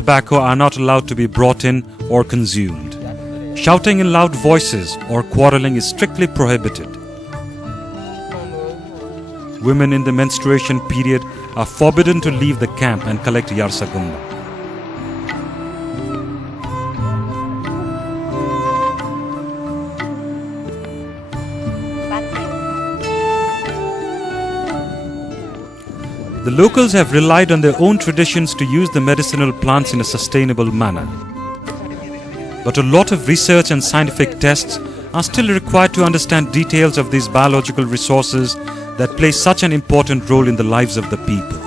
tobacco are not allowed to be brought in or consumed. Shouting in loud voices or quarreling is strictly prohibited. Women in the menstruation period are forbidden to leave the camp and collect yarsagumba. The locals have relied on their own traditions to use the medicinal plants in a sustainable manner. But a lot of research and scientific tests are still required to understand details of these biological resources that play such an important role in the lives of the people.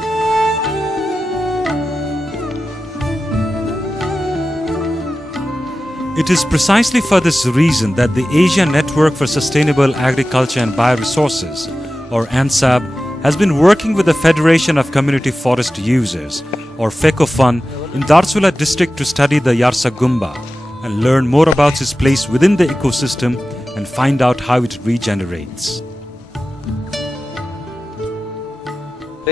It is precisely for this reason that the Asia Network for Sustainable Agriculture and Bioresources, or ANSAB, has been working with the Federation of Community Forest Users, or AVSEQ019, in Darsula district to study the yarsagumba and learn more about its place within the ecosystem and find out how it regenerates.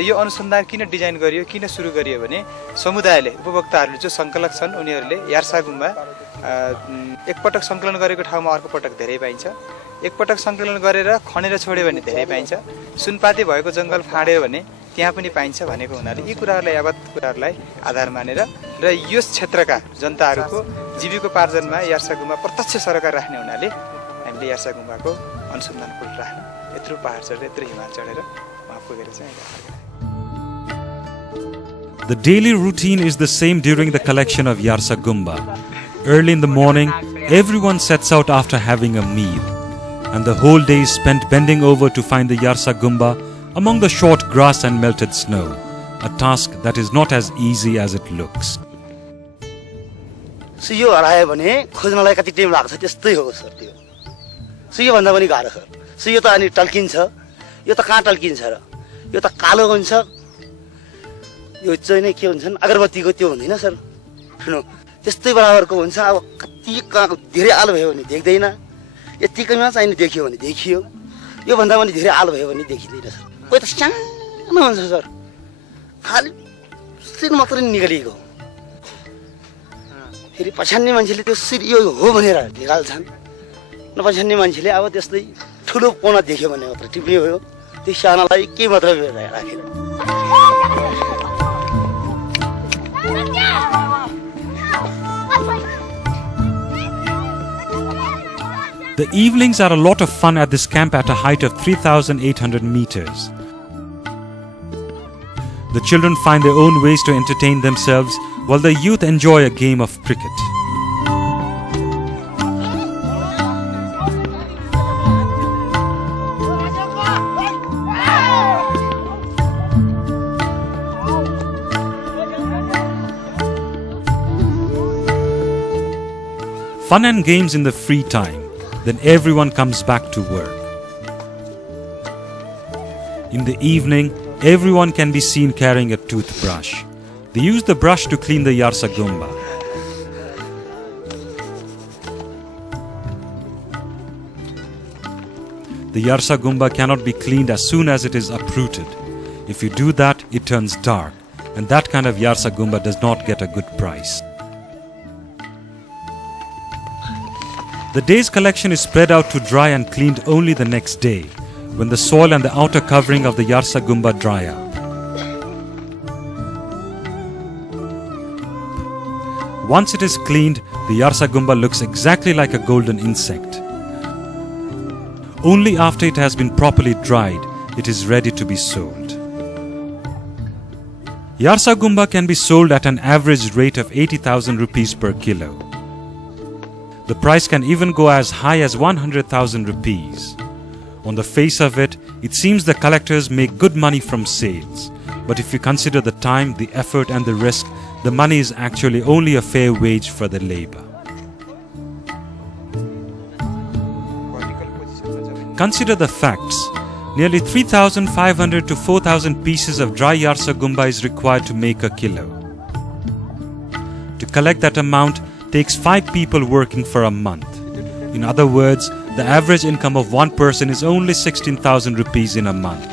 यो अनुसन्धान किन design गरियो किन सुरु गरियो भने समुदायले उपभोक्ताहरूले जो संकलक छन् उनीहरूले यार्सागुम्बा एकपटक संकलन गरेको ठाउँमा अर्को पटक धेरै पाइन्छ एकपटक संकलन गरेर खनेर छोड्यो भने धेरै पाइन्छ सुनपाती भएको जंगल फाड्यो भने त्यहाँ पनि पाइन्छ भनेको हुनाले यी कुराहरुलाई यावत कुराहरुलाई आधार मानेर र यस क्षेत्रका जनताहरुको जीविकोपार्जनमा यार्सागुम्बा प्रत्यक्ष सरकार राख्ने हुनाले हामीले यार्सागुम्बाको अनुसन्धान पुल राख्नु यत्रो पहाड चढेर यत्रो हिमाल चढेर वहाँ पुगेर चाहिँ The daily routine is the same during the collection of yarsagumba. Early in the morning, everyone sets out after having a meal, and the whole day is spent bending over to find the yarsagumba among the short grass and melted snow, a task that is not as easy as it looks. सियो हरायो भने खोज्नलाई कति time लाग्छ त्यस्तै हो sir त्यो सियो भन्दा पनि गाह्रो छ सियो त अनि टल्किन्छ यो त कहाँ टल्किन्छ र यो त कालो हुन्छ यो चाहिँ नै के हुन्छन् अगरबत्तीको त्यो हुँदैन सर त्यस्तै बराबरको हुन्छ अब कति धेरै आलो भयो भने देख्दैन यतिकैमा चाहिँ देखियो भने देखियो यो भन्दा पनि धेरै आलो भयो भने देखिदैन सर कोही त सानो हुन्छ सर खाली सिर मात्रै निकालिएको फेरि पछान्ने मान्छेले त्यो सिर यो हो भनेर निकाल्छन् नपछान्ने मान्छेले अब त्यस्तै ठुलो कोना देख्यो भने मात्र टिप्ने भयो त्यो सानालाई के मात्र राखेर The evenings are a lot of fun at this camp at a height of 3,800 meters. The children find their own ways to entertain themselves while the youth enjoy a game of cricket. Fun and games in the free time. Then everyone comes back to work. In the evening, everyone can be seen carrying a toothbrush. They use the brush to clean the yarsagumba. The yarsagumba cannot be cleaned as soon as it is uprooted. If you do that, it turns dark, and that kind of yarsagumba does not get a good price. The day's collection is spread out to dry and cleaned only the next day, when the soil and the outer covering of the yarsagumba dry up. Once it is cleaned, the yarsagumba looks exactly like a golden insect. Only after it has been properly dried, it is ready to be sold. Yarsagumba can be sold at an average rate of 80,000 rupees per kilo. The price can even go as high as 100,000 rupees. On the face of it, it seems the collectors make good money from sales. But if you consider the time, the effort and the risk, the money is actually only a fair wage for the labor. Consider the facts. Nearly 3,500 to 4,000 pieces of dry yarsagumba is required to make a kilo. To collect that amount takes 5 people working for a month. In other words, the average income of one person is only 16,000 rupees in a month.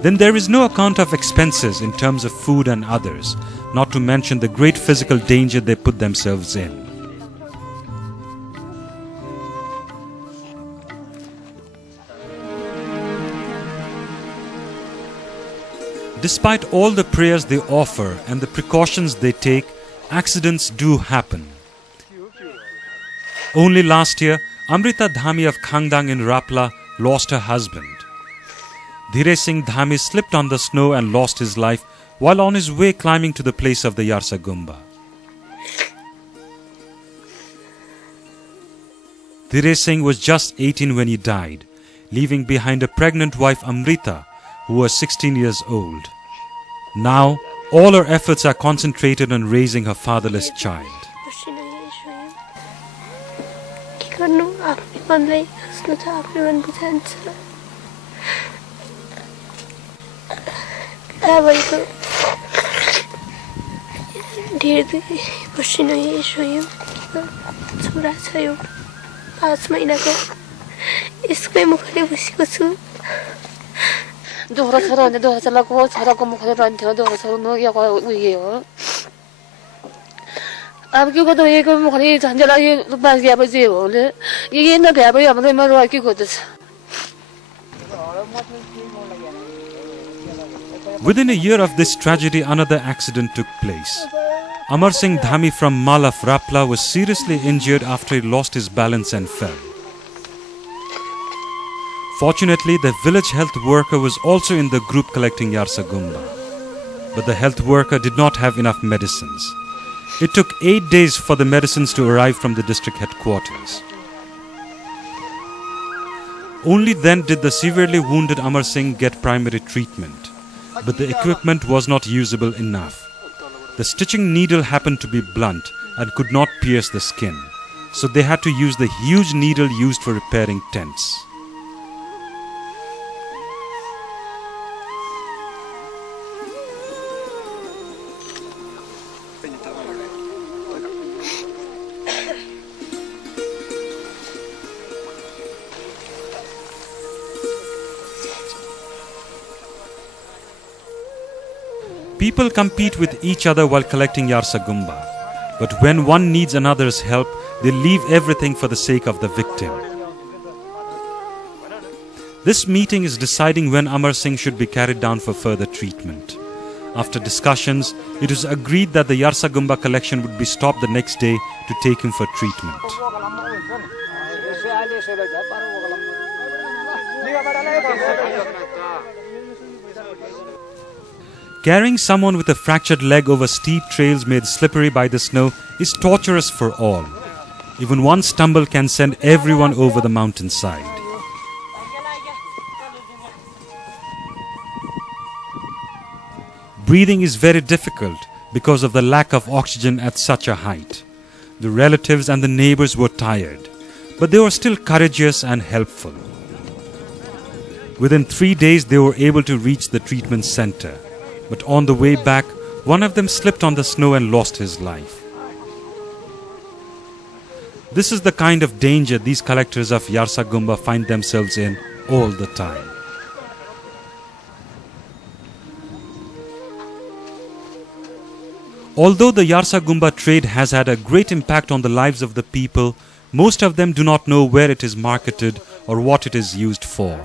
Then there is no account of expenses in terms of food and others, not to mention the great physical danger they put themselves in. Despite all the prayers they offer and the precautions they take, accidents do happen. Only last year, Amrita Dhami of Khangdang in Rapla lost her husband. Dhire Singh Dhami slipped on the snow and lost his life while on his way climbing to the place of the Yarsa Gumba. Dhire Singh was just 18 when he died, leaving behind a pregnant wife Amrita, who was 16 years old. Now, all her efforts are concentrated on raising her fatherless child. दोहरा छोरा ने दोहरा चला को छोरा को मुखले run थियो दोहरा छोरा नो या को उये हो अब क्यों को तो ये को मुखले झंझला ये बास गया बजे हो ले ये न गया भाई हमरे मरो की को दस. Within a year of this tragedy, another accident took place. Amar Singh Dhami from Malaf, Rapla was seriously injured after he lost his balance and fell. Fortunately, the village health worker was also in the group collecting Yarsa Gumba. But the health worker did not have enough medicines. It took 8 days for the medicines to arrive from the district headquarters. Only then did the severely wounded Amar Singh get primary treatment. But the equipment was not usable enough. The stitching needle happened to be blunt and could not pierce the skin. So they had to use the huge needle used for repairing tents. People compete with each other while collecting Yarsa Gumba. But when one needs another's help, they leave everything for the sake of the victim. This meeting is deciding when Amar Singh should be carried down for further treatment. After discussions, it was agreed that the Yarsa Gumba collection would be stopped the next day to take him for treatment. Carrying someone with a fractured leg over steep trails made slippery by the snow is torturous for all. Even one stumble can send everyone over the mountainside. Breathing is very difficult because of the lack of oxygen at such a height. The relatives and the neighbors were tired, but they were still courageous and helpful. Within 3 days, they were able to reach the treatment center. But on the way back, one of them slipped on the snow and lost his life. This is the kind of danger these collectors of Yarsa Gumba find themselves in all the time. Although the Yarsa Gumba trade has had a great impact on the lives of the people, most of them do not know where it is marketed or what it is used for.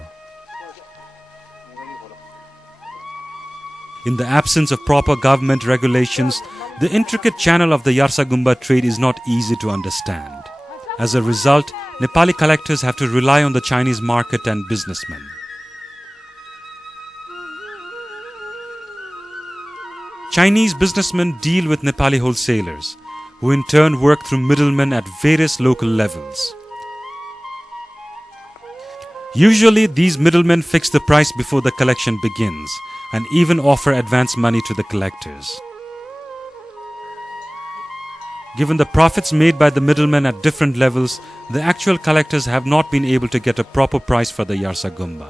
In the absence of proper government regulations, the intricate channel of the Yarsa Gumba trade is not easy to understand. As a result, Nepali collectors have to rely on the Chinese market and businessmen. Chinese businessmen deal with Nepali wholesalers, who in turn work through middlemen at various local levels. Usually, these middlemen fix the price before the collection begins, and even offer advance money to the collectors. Given the profits made by the middlemen at different levels, the actual collectors have not been able to get a proper price for the Yarsa Gumba.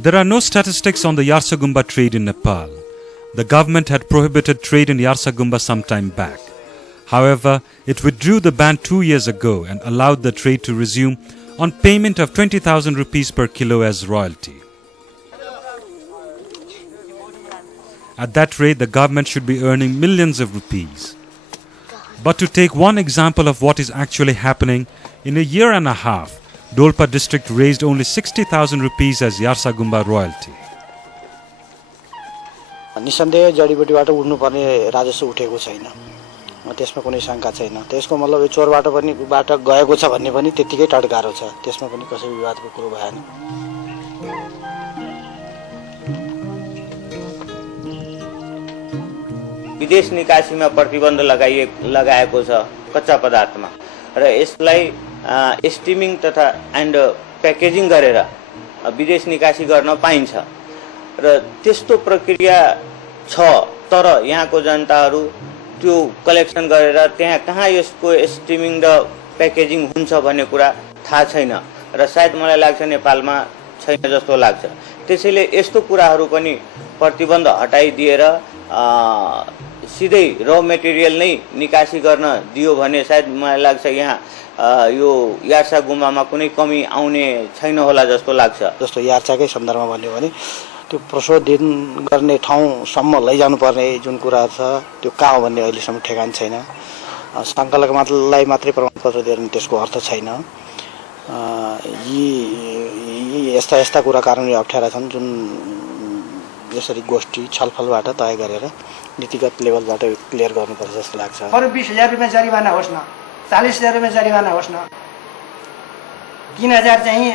There are no statistics on the Yarsa Gumba trade in Nepal. The government had prohibited trade in Yarsa Gumba some time back. However, it withdrew the ban 2 years ago and allowed the trade to resume on payment of 20,000 rupees per kilo as royalty. At that rate, the government should be earning millions of rupees. But to take one example of what is actually happening, in a year and a half, Dolpa district raised only 60,000 rupees as Yarsagumba royalty. निसन्देह जडीबुटीबाट उड्नुपर्ने राजस्व उठेको छैन, त्यसमा कुनै शङ्का छैन। त्यसको मतलब यो चोरबाट पनि बाट गएको छ भन्ने पनि त्यतिकै टडकारो छ, त्यसमा पनि कसै विवादको कुरो भएन। विदेश निकासीमा प्रतिबन्ध लगाएको छ कच्चा पदार्थमा, र यसलाई स्टिमिङ तथा एन्ड प्याकेजिङ गरेर विदेश निकासी गर्न पाइन्छ, र त्यस्तो प्रक्रिया छ। तर यहाँको जनताहरू त्यो कलेक्सन गरेर त्यहाँ कहाँ यसको स्टिमिङ र प्याकेजिङ हुन्छ भन्ने कुरा थाहा छैन, र सायद मलाई लाग्छ नेपालमा छैन जस्तो लाग्छ। त्यसैले यस्तो कुराहरू पनि प्रतिबन्ध हटाइदिएर सिधै र मेटेरियल नै निकासी गर्न दियो भने सायद मलाई लाग्छ यहाँ यो यार्सा गुम्बामा कुनै कमी आउने छैन होला जस्तो लाग्छ। जस्तो यार्साकै सन्दर्भमा भन्यो भने त्यो प्रशोधन गर्ने ठाउँसम्म लैजानुपर्ने जुन कुरा छ त्यो कहाँ हो भन्ने अहिलेसम्म ठेगान छैन। सङ्कलकलाई मात्रै प्रमाणपत्र दिएर त्यसको अर्थ छैन। यी यस्ता कुरा कारणले अप्ठ्यारा छन् जुन यसरी गोष्ठी छलफलबाट तय गरेर नीतिगत लेभलबाट क्लियर गर्नुपर्छ जस्तो लाग्छ। अरू 20,000 रुपियाँ जरिवाना होस् न, 40,000 रुपियाँ जरिवाना होस् न, 3,000 चाहिँ